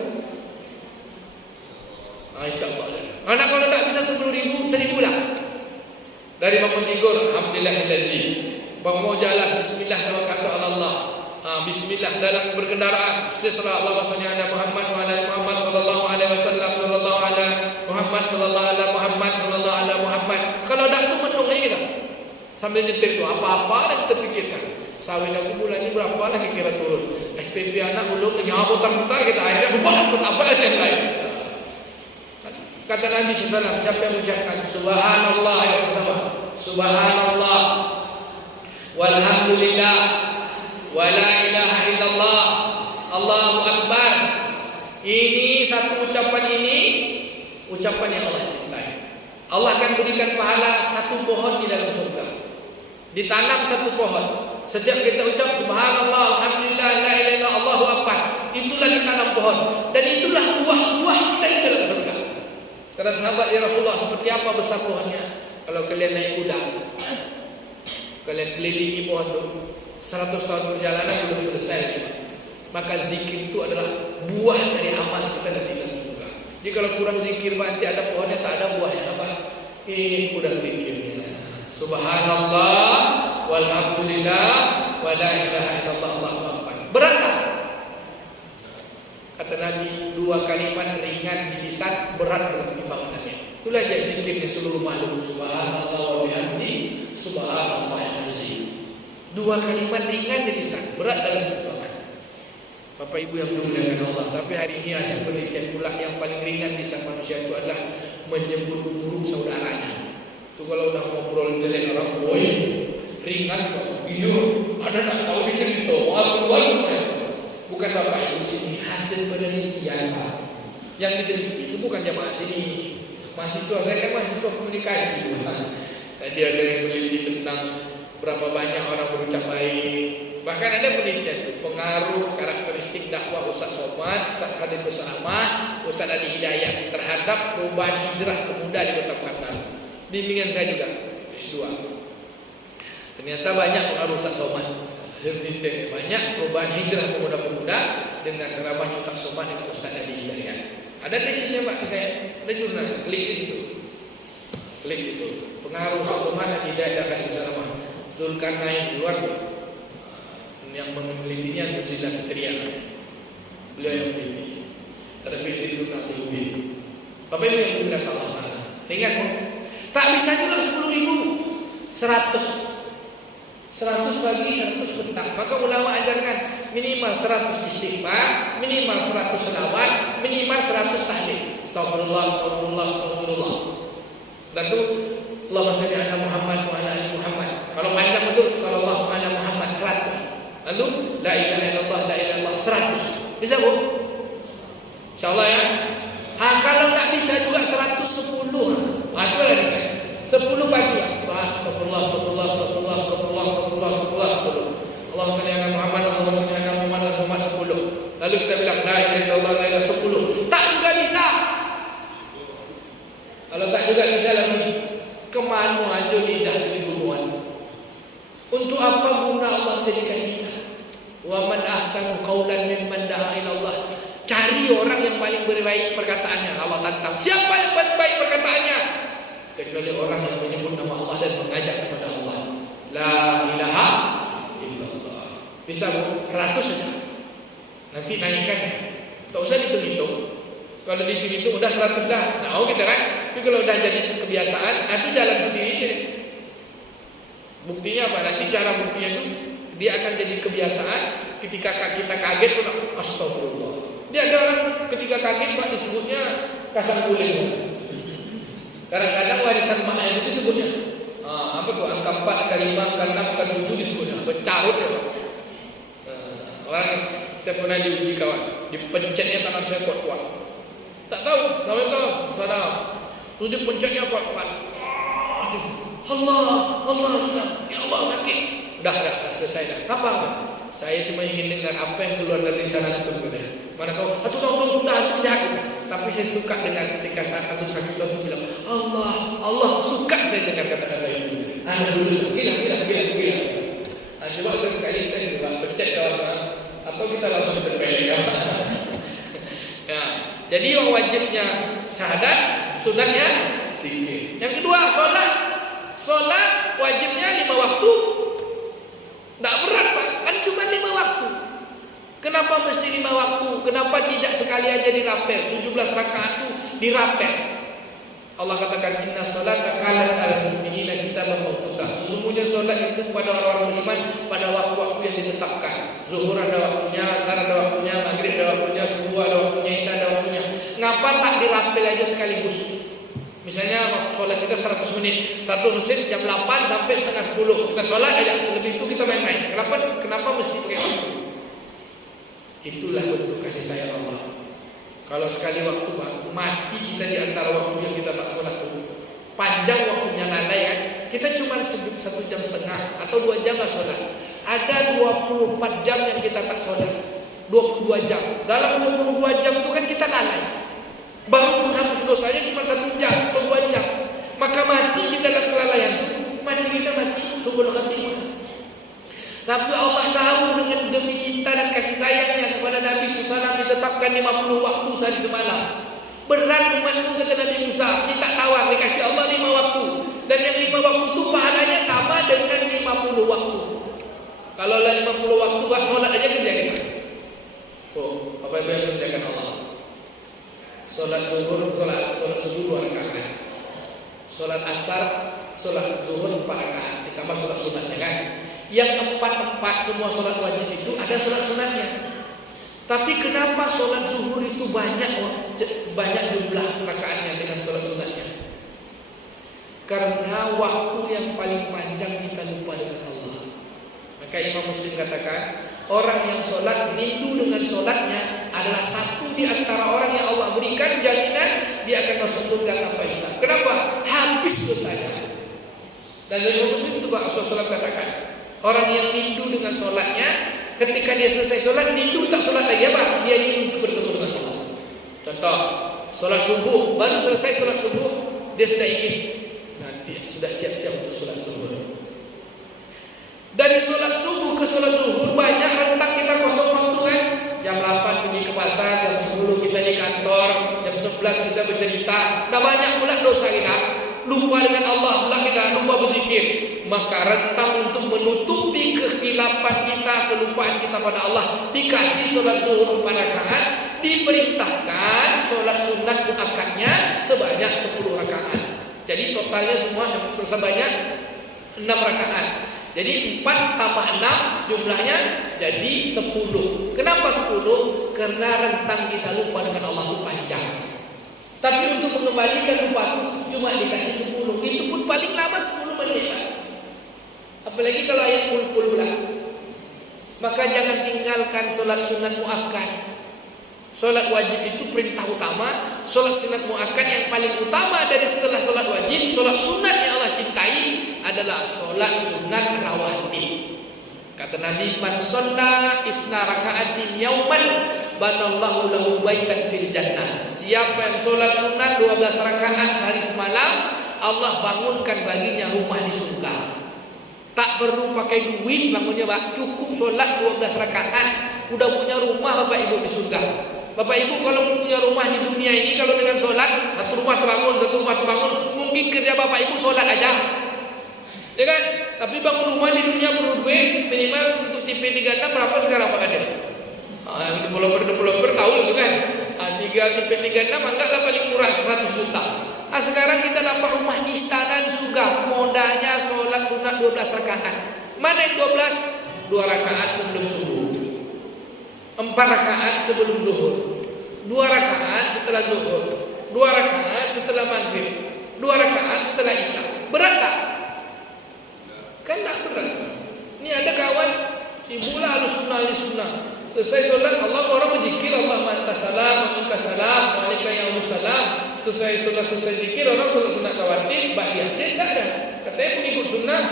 Insyaallah. Anak kalau tak bisa 10.000, 1.000 lah. Dari bangun tidur, alhamdulillahillazi. Bang mau jalan, bismillah tawakkaltu ala Allah. Bismillah dalam berkendaraan. Bismillah Allahumma shalli ala Muhammad wa ala Muhammad sallallahu alaihi wasallam sallallahu ala Muhammad sallallahu ala Muhammad sallallahu ala Muhammad. Kalau dak tu menung aja kita. Sambil nyetir tu apa-apa yang kita pikirkan. Sawit aku bulan ini berapa lah kira turun. SPP anak ulung nyawa putar-putar kita akhirnya apa aja yang lain. Kata Nabi SAW, siapa yang mengucapkan Subhanallah yang sama-sama Subhanallah walhamdulillah wa la ilaha illallah Allahu Akbar. Ini satu ucapan ini ucapan yang Allah cintai. Allah akan berikan pahala satu pohon di dalam surga. Ditanam satu pohon. Setiap kita ucap Subhanallah, Alhamdulillah, la ilaha illallah, Allahu Akbar, itulah ditanam pohon. Dan itulah buah-buah kita di dalam surga. Kata sahabat, ya Rasulullah, seperti apa besar pohonnya? Kalau kalian naik kuda, kalian kelilingi pohon itu 100 tahun perjalanan belum selesai. Maka zikir itu adalah buah dari amal kita nanti dalam surga. Jadi kalau kurang zikir nanti ada pohonnya tak ada buahnya apa? Kurang zikirnya. Subhanallah walhamdulillah wala ilaha illallah Allahu akbar. Berat tak? Kata Nabi, 2 kalimat ringan di lisan, berat dalam timbangannya. Itulah dia zikirnya seluruh makhluk. Subhanallah wa bihamdi, subhanallahil azim. 2 kalimat ringan di lisan, berat dalam timbangan. Bapak Ibu yang dimuliakan Allah, tapi hari ini hasil penelitian pula yang paling ringan di lisan manusia itu adalah menyebut buruk saudaranya. Itu kalau udah ngobrol jelek orang, woi, ringan suatu. Iya, ada nak tahu cerita, aku luar semuanya. Bukan Bapak Ibu sini, hasil penelitian yang diteliti itu bukan jamaah sini. Mahasiswa saya kan mahasiswa komunikasi. Tadi ada yang meneliti tentang berapa banyak orang berucap baik. Bahkan ada penelitian itu pengaruh karakteristik dakwah Ustaz Somad, Ustaz Khadim Besalamah, Ustaz Adi Hidayat terhadap perubahan hijrah pemuda di Kota Pekanbaru. Bimbingan saya juga S2. Ternyata banyak pengaruh Ustaz Somad. Hasil penelitian banyak perubahan hijrah pemuda-pemuda dengan ceramahnya Ustaz Somad dengan Ustaz Adi Hidayat. Ada tesisnya Pak, saya ada jurnal, klik di situ. Klik situ. Pengaruh Ustaz Somad dan Hidayat dan Khadim Besalamah. Zulkarnain keluar tuh. Yang menelitinya Nuzila Fitriya. Beliau yang meneliti. Terbit di jurnal UIN. Bapak Ibu yang dimuliakan Allah. Ingat kok. Tak bisa juga 10.000. 100 pagi, 100 petang. Maka ulama ajarkan minimal 100 istighfar, minimal 100 selawat, minimal 100 tahlil. Astagfirullah, astagfirullah, astagfirullah. Dan itu Allahumma shalli ala Muhammad wa ala ali Muhammad. Kalau panjang betul sallallahu ala Muhammad 100. Lalu la ilaha illallah la ilaha illallah 100. Bisa Bu? Insyaallah ya. Kalau tak bisa juga 110. Itu lah 10 pagi. Astagfirullah, astagfirullah, astagfirullah, astagfirullah, astagfirullah, astagfirullah. Allahumma shalli ala Muhammad, Allahumma shalli ala Muhammad 10. Lalu kita bilang la ilaha illallah la ilaha 10. Tak juga bisa. Kalau tak juga bisa lagi kemana aja lidah di buruan. Untuk apa guna Allah jadikan lidah? Wa man ahsanu qawlan mimman da'a ila Allah. Cari orang yang paling berbaik perkataannya. Allah tantang. Siapa yang paling baik perkataannya? Kecuali orang yang menyebut nama Allah dan mengajak kepada Allah. La ilaha illallah. Bisa 100 saja. Nanti naikkan. Tak usah dihitung-hitung. Kalau dihitung-hitung udah 100 dah. Nah, kita kan. Tapi kalau udah jadi kebiasaan, nanti jalan sendiri aja deh. Buktinya apa? Nanti cara buktinya itu dia akan jadi kebiasaan. Ketika kita kaget pun astagfirullah. Dia ada orang ketika kaget Pak disebutnya kasang kulit. Kadang-kadang warisan maknya itu disebutnya apa tuh? Angka 4, angka 5, angka 6, angka 7 disebutnya. Bercarut ya Pak. Orang saya pernah diuji kawan, dipencetnya tangan saya kuat-kuat. Tak tahu, sampai tahu, saudara. Terus dipencetnya kuat-kuat. Allah sudah, ya Allah sakit. Udah selesai dah. Apa? Saya cuma ingin dengar apa yang keluar dari sana itu benar. Mana kau? Atau tahu sudah antum jahat gitu. Tapi saya suka dengar ketika saat antum sakit antum bilang Allah suka saya dengar kata-kata itu. Dulu gila. Coba saya sekali tes juga pencet kawan. Atau kita langsung berpelek ya. Nah, jadi yang wajibnya syahadat, sunatnya zikir. Yang kedua Solat wajibnya 5 waktu. Tak berat Pak, kan cuma 5 waktu. Kenapa mesti 5 waktu? Kenapa tidak sekali aja dirapel? 17 rakaat itu dirapel. Allah katakan inna sholata kanat 'alal mu'minina kitaban mawquta. Sesungguhnya solat itu pada orang-orang beriman pada waktu-waktu yang ditetapkan. Zuhur ada waktunya, asar ada waktunya, maghrib ada waktunya, subuh ada waktunya, isya ada waktunya. Ngapa tak dirapel aja sekaligus? Misalnya sholat kita 100 menit, satu mesin jam 8 sampai setengah 10 kita sholat aja, selebih itu kita main-main. Kenapa mesti pakai waktu? Itulah bentuk kasih sayang Allah. Kalau sekali waktu mati kita di antara waktu yang kita tak sholat itu, panjang waktunya lalai kan? Kita cuma 1,5 jam atau 2 jam lah sholat. Ada 24 jam yang kita tak sholat, 22 jam. Dalam 22 jam itu kan kita lalai. Baru menghapus dosanya cuma 1 jam atau 2 jam. Maka mati kita dalam kelalaian itu. Mati subul khatimah. Tapi Allah tahu dengan demi cinta dan kasih sayangnya kepada Nabi SAW ditetapkan 50 waktu sehari semalam. Berat umatku, kata Nabi Musa, minta tawar, dikasih Allah 5 waktu. Dan yang 5 waktu itu pahalanya sama dengan 50 waktu. Kalau 50 waktu buat sholat aja kerja kita. Oh, Bapak Ibu yang menjaga Allah. Sholat zuhur, sholat subuh 2 rakaat. Sholat asar, sholat zuhur 4 rakaat. Ditambah sholat sunatnya kan. Yang 4 semua sholat wajib itu ada sholat sunatnya. Tapi kenapa sholat zuhur itu banyak jumlah rakaatnya dengan sholat sunatnya? Karena waktu yang paling panjang kita lupa dengan Allah. Maka Imam Muslim katakan, orang yang sholat rindu dengan sholatnya adalah satu di antara orang yang Allah berikan jaminan dia akan masuk surga tanpa hisab. Kenapa? Habis dosanya. Dan Imam Muslim itu Rasulullah katakan, orang yang rindu dengan sholatnya, ketika dia selesai sholat, rindu tak sholat lagi apa? Dia rindu untuk bertemu dengan Allah. Contoh, sholat subuh, baru selesai sholat subuh, dia sudah ingin, nanti sudah siap-siap untuk sholat subuh. Dari sholat subuh ke sholat zuhur banyak rentang kita kosong waktu kan. Jam 8 pergi ke pasar, jam 10 kita di kantor, jam 11 kita bercerita. Dah banyak pula dosa kita. Lupa dengan Allah pula kita, lupa berzikir. Maka rentang untuk menutupi kehilapan kita, kelupaan kita pada Allah, dikasih sholat zuhur 4 rakaat, diperintahkan sholat sunat muakkadnya sebanyak 10 rakaat. Jadi totalnya semua sebanyak 6 rakaat. Jadi 4 tambah 6 jumlahnya jadi 10. Kenapa 10? Karena rentang kita lupa dengan Allah itu panjang. Tapi untuk mengembalikan lupa itu cuma dikasih 10. Itu pun paling lama 10 menit. Apalagi kalau ayat kul belakang. Maka jangan tinggalkan sholat sunat muakkad. Sholat wajib itu perintah utama. Sholat sunat muakkad yang paling utama dari setelah sholat wajib, sholat sunat yang Allah cintai adalah sholat sunat rawatib. Kata Nabi, man shalla isna raka'atin yauman banallahu lahu baitan fil jannah. Siapa yang sholat sunat 12 rakaat sehari semalam, Allah bangunkan baginya rumah di surga. Tak perlu pakai duit bangunnya, Pak. Cukup sholat 12 rakaat, udah punya rumah Bapak Ibu di surga. Bapak Ibu kalau punya rumah di dunia ini, kalau dengan sholat satu rumah terbangun, mungkin kerja Bapak Ibu sholat aja, ya kan? Tapi bangun rumah di dunia perlu duit minimal untuk tipe 36 berapa sekarang Pak Kadir? Yang developer tahu itu kan? Tipe 36 anggaplah paling murah 100 juta. Sekarang kita dapat rumah istana di surga, modalnya sholat sunat 12 rakaat. Mana yang 12? 2 rakaat sebelum subuh, 4 rakaat sebelum zuhur, 2 rakaat setelah zuhur, 2 rakaat setelah maghrib, 2 rakaat setelah isya. Berat tak? Kan tak berat. Ini ada kawan sibuklah al-sunnah. Selesai sholat Allah orang berzikir, Allah mantas salam, minka salam, waalaikum salam. Selesai sholat, selesai zikir, orang sholat sunat rawatib, ba'diyah dia tak ada. Katanya pengikut sunnah,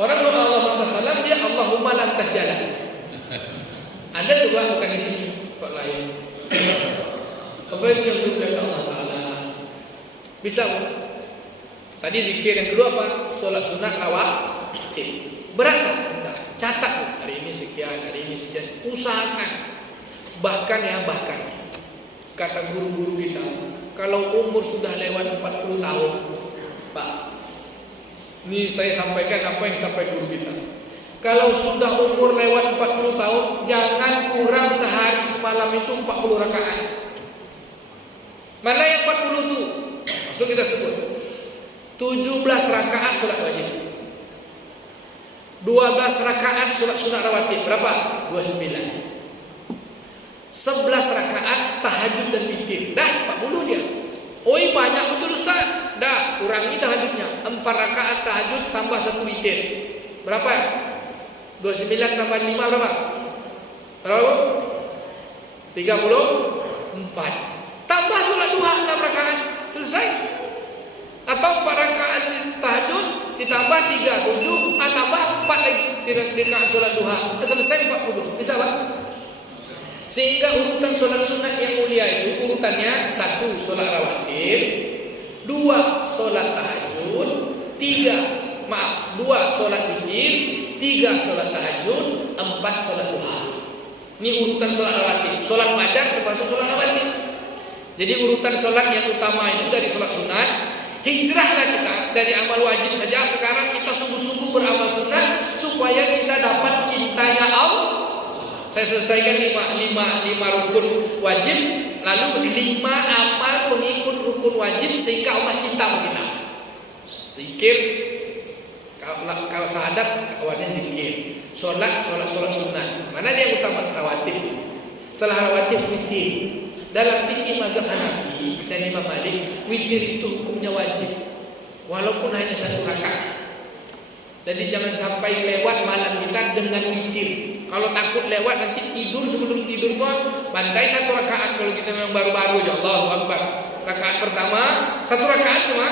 orang doa Allah mantas salam, dia Allahumma lantas jalan. Ada juga bukan di sini, tempat lain. Apa yang dilakukan Allah Taala? Bisa. Tadi zikir yang kedua apa? Sholat sunat rawatib. Berat tak? Enggak. Catat tuh. Hari ini sekian, hari ini sekian. Usahakan. Bahkan kata guru-guru kita, kalau umur sudah lewat 40 tahun, Pak. Ini saya sampaikan apa yang sampai guru kita. Kalau sudah umur lewat 40 tahun, jangan kurang sehari semalam itu 40 rakaat. Mana yang 40 itu? Langsung kita sebut. 17 rakaat sholat wajib, 12 rakaat sholat sunat rawatib. Berapa? 29. 11 rakaat tahajud dan witir. Dah 40 dia. Oi banyak betul Ustaz. Dah kurangi tahajudnya. 4 rakaat tahajud tambah 1 witir. Berapa? 29 tambah 5 berapa? Berapa? 34. Tambah sholat duha 6 rakaat. Selesai. Atau 4 rakaat tahajud ditambah 3, 7, tambah 4 lagi rakaat sholat duha. Selesai 40. Bisa Pak? Sehingga urutan sholat sunat yang mulia itu urutannya 1 sholat rawatib, 2 sholat tahajud, 2 sholat witir, 3 sholat tahajud, 4 sholat duha. Ini urutan sholat rawatib. Sholat fajar termasuk sholat rawatib. Jadi urutan sholat yang utama itu dari sholat sunat. Hijrahlah kita dari amal wajib saja. Sekarang kita sungguh-sungguh beramal sunat supaya kita dapat cintanya Allah. Saya selesaikan lima rukun wajib, lalu 5 amal pengikut rukun wajib sehingga Allah cinta sama kita. Zikir, kalau syahadat kawannya zikir, sholat sunat. Mana dia utama? Rawatib. Setelah rawatib witir. Dalam fikih mazhab Hanafi dan Imam Malik, witir itu hukumnya wajib walaupun hanya 1 rakaat. Jadi jangan sampai lewat malam kita dengan witir. Kalau takut lewat nanti tidur, sebelum tidur pun bantai 1 rakaat. Kalau kita memang baru-baru ya Allahu Akbar. Rakaat pertama 1 rakaat cuma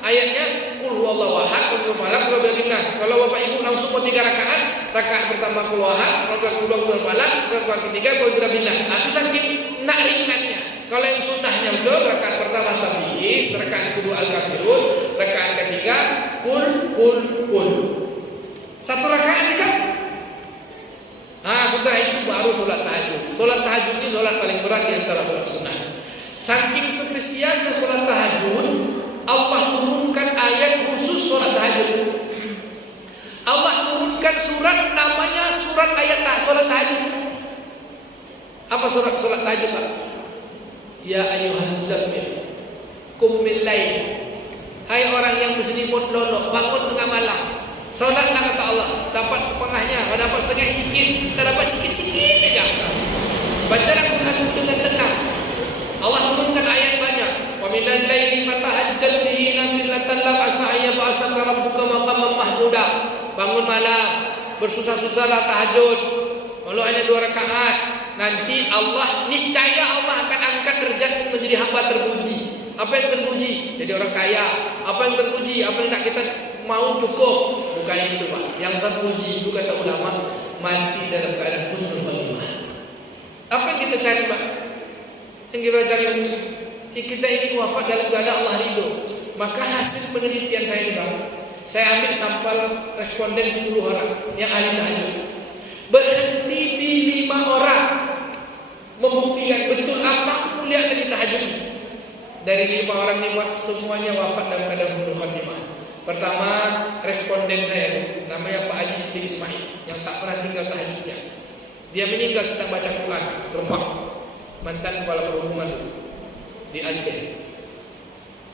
ayatnya qul huwallahu ahad, qul falaq, qul birnas. Kalau Bapak Ibu langsung mau 3 rakaat, rakaat pertama qul ahad, rakaat kedua qul falaq, rakaat ketiga qul birnas. Itu saking nak ringannya. Kalau yang sunnahnya betul, rakaat pertama sabihis, rakaat kedua al-kafirun, rakaat ketiga qul. 1 rakaat bisa. Setelah itu baru sholat tahajud. Sholat tahajud ini sholat paling berat di antara sholat sunnah. Saking spesialnya sholat tahajud, Allah turunkan ayat khusus sholat tahajud. Allah turunkan surat namanya surat ayat sholat tahajud. Apa surat sholat tahajud, Pak? Ya ayyuhal muzammil qum min lail. Hai orang yang berselimut lolok, bangun tengah malam. Sholatlah kata Allah. Dapat setengahnya, dapat setengah sikit, dapat sikit-sikit aja. Bacalah Quran dengan tenang. Allah turunkan ayat banyak. Wa minal laili fatahajjal bihi nafilatan lak asa ayyab'asaka rabbuka maqaman mahmuda. Bangun malam, bersusah-susahlah tahajud. Walau hanya 2 rakaat, nanti Allah niscaya Allah akan angkat derajatmu menjadi hamba terpuji. Apa yang terpuji? Jadi orang kaya. Apa yang terpuji? Apa yang nak kita mau cukup? Bukan itu, Pak. Yang terpuji itu kata ulama mati dalam keadaan husnul khatimah. Apa yang kita cari, Pak? Yang kita cari, kita ingin wafat dalam keadaan Allah ridho. Maka hasil penelitian saya di bawah, saya ambil sampel responden 10 orang yang ahli tahajud. Berhenti di 5 orang membuktikan betul apa kemuliaan dari tahajud. Dari 5 orang ini semuanya wafat dalam keadaan husnul khatimah. Pertama, responden saya namanya Pak Haji Siddiq Ismail yang tak pernah tinggal tahajudnya. Dia meninggal sedang baca Quran, Rempang, mantan kepala perhubungan di Aceh.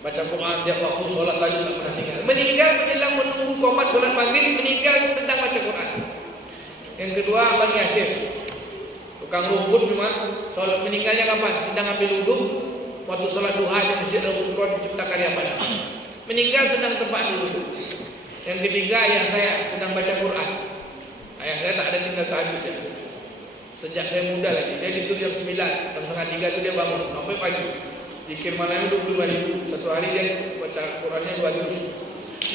Baca Quran dia waktu sholat tahajud tak pernah tinggal. Meninggal menjelang menunggu qomat sholat maghrib, meninggal sedang baca Quran. Yang kedua, Bang Yasir, tukang rumput cuma sholat, meninggalnya kapan? Sedang ambil wudhu waktu sholat duha di Masjid Al-Qur'an Cipta Karya Padang. Meninggal sedang tempat dulu. Yang ketiga, ayah saya sedang baca Quran. Ayah saya tak ada tinggal tahajud ya. Sejak saya muda lagi, dia tidur jam 9, jam setengah 3 itu dia bangun sampai pagi. Zikir malamnya 25.000. Satu hari dia baca Qurannya 2 juz.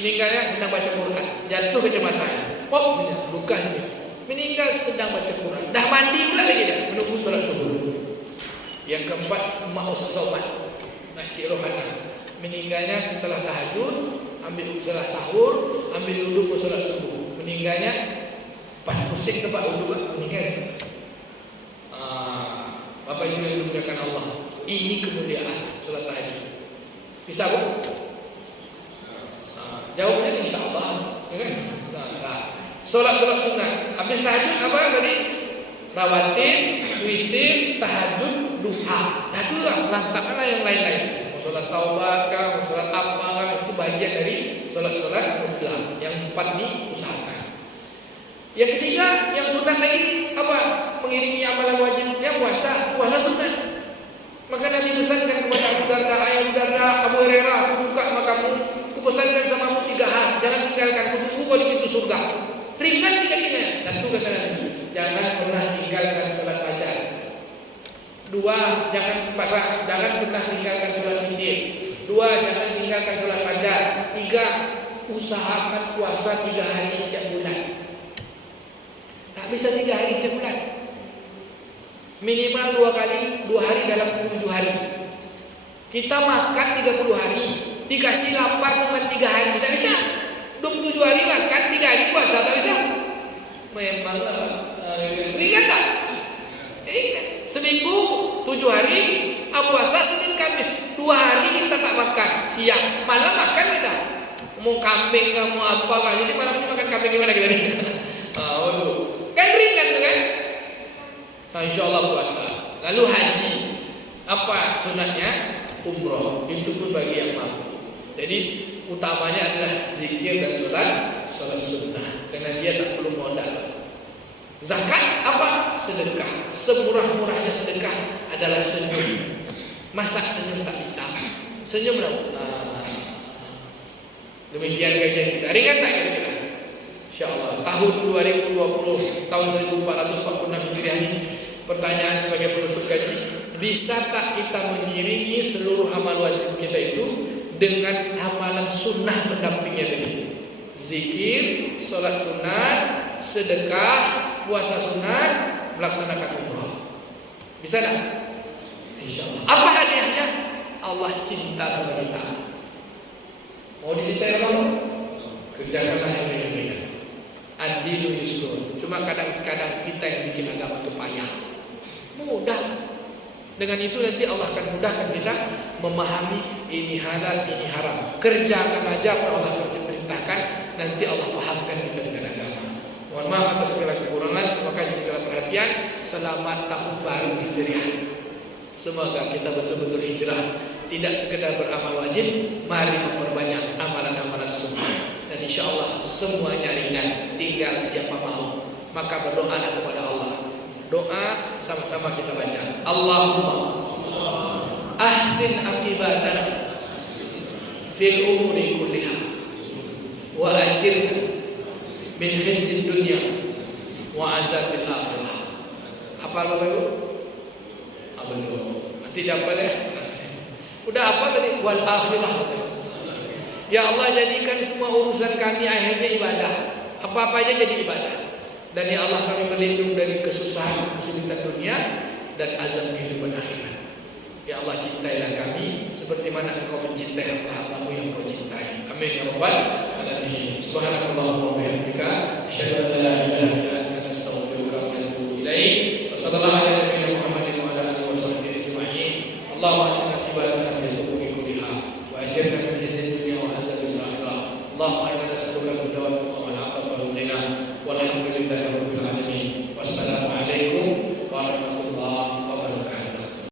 Meninggalnya sedang baca Quran, jatuh kecamatan, pop sini, luka sini. Meninggal sedang baca Quran. Dah mandi pula lagi dia, menunggu sholat subuh. Yang keempat, Mak Ustaz Sobat, Makcik Rohana. Meninggalnya setelah tahajud, setelah sahur, ambil wudhu ke sholat subuh. Meninggalnya pas pusing tempat wudhu, meninggal. Bapak Ibu yang dimuliakan Allah, ini kemuliaan sholat tahajud. Bisa, Bu? Jawabnya insya Allah, ya kan? Sholat sunat. Habis tahajud apa tadi? Rawatib, witir, tahajud, duha. Nah itu lantakkanlah yang lain-lain. Sholat taubat kah, sholat apa kah, itu bagian dari sholat-sholat mutlak. Yang 4 diusahakan. Yang ketiga, yang sunat lagi apa? Mengiringi amalan wajibnya puasa sunat. Maka Nabi pesankan kepada Abu Darda, Abu Darda, Abu Hurairah, aku suka sama kamu, aku pesankan sama kamu 3 hal, jangan tinggalkan, aku tunggu kau di pintu surga. Ringan 3-tiganya. 1 kata Nabi, jangan pernah tinggalkan sholat fajar. 2, jangan pernah tinggalkan sholat witir. 2, jangan tinggalkan sholat fajar. 3, usahakan puasa 3 hari setiap bulan. Tak bisa 3 hari setiap bulan. Minimal 2 hari dalam 7 hari. Kita makan 30 hari, dikasih lapar cuma 3 hari, tak bisa. 27 hari makan, 3 hari puasa, tak bisa. Memang ringan tak? Seminggu 7 hari puasa Senin Kamis 2 hari kita tak makan, siang malam makan kita. Mau kambing kamu apa kan? Jadi malam ini makan kambing gimana kita nih? Kan ringan tuh kan? Nah, insya Allah puasa. Lalu haji, apa sunatnya? Umroh. Itu pun bagi yang mampu. Jadi utamanya adalah zikir dan sholat sunnah. Karena dia tak perlu modal. Zakat apa? Sedekah. Semurah-murahnya sedekah adalah senyum. Masa senyum tak bisa? Senyum dong. Demikian kajian kita. Ringan tak kira-kira? InsyaAllah tahun 2020, tahun 1446 Hijriah ini, pertanyaan sebagai penutup kaji, bisa tak kita mengiringi seluruh amal wajib kita itu dengan amalan sunnah pendampingnya tadi? Zikir, sholat sunat, sedekah, puasa sunat, melaksanakan umroh. Bisa tak? InsyaAllah. Apa hadiahnya? Allah cinta sama kita. Mau dicintai Allah? Kerjakanlah yang ringan-ringan. Adilu yusrun. Cuma kadang-kadang kita yang bikin agama itu payah. Mudah. Dengan itu nanti Allah akan mudahkan kita memahami ini halal, ini haram. Kerjakan aja apa Allah perintahkan, nanti Allah pahamkan kita dengan agama. Mohon maaf atas segala kekurangan. Terima kasih segala perhatian. Selamat tahun baru Hijriah. Semoga kita betul-betul hijrah. Tidak sekedar beramal wajib, mari memperbanyak amalan-amalan sunnah. Dan insya Allah semuanya ringan, tinggal siapa mau. Maka berdoalah kepada Allah. Doa sama-sama kita baca. Allahumma ahsin aqibatana fil umuri kulliha wa ajirna min khizyid dunya wa azabil akhirah. Apa Bapak Ibu? Belum. Nanti dapat ya. Udah apa tadi? Wal akhirah. Ya Allah, jadikan semua urusan kami akhirnya ibadah. Apa-apa aja jadi ibadah. Dan ya Allah, kami berlindung dari kesusahan, kesulitan dunia dan azab kehidupan akhirat. Ya Allah, cintailah kami seperti mana Engkau mencintai hamba-Hamba-Mu yang Kau cintai. Amin ya rabbal alamin. Subhanakallahumma wa bihamdika asyhadu an la ilaha illa anta astaghfiruka wa atubu ilaik. Wassallallahu ala nabiyyina Muhammadin wa ala alihi washabbihi ajma'in. Allahumma ahsin aqibatana fil umuri kulliha wa ajirna min khizyid dunya wa azabil akhirah. Allahumma inna nas'aluka al-huda wal tuqa wal 'afafa wal ghina. Walhamdulillah.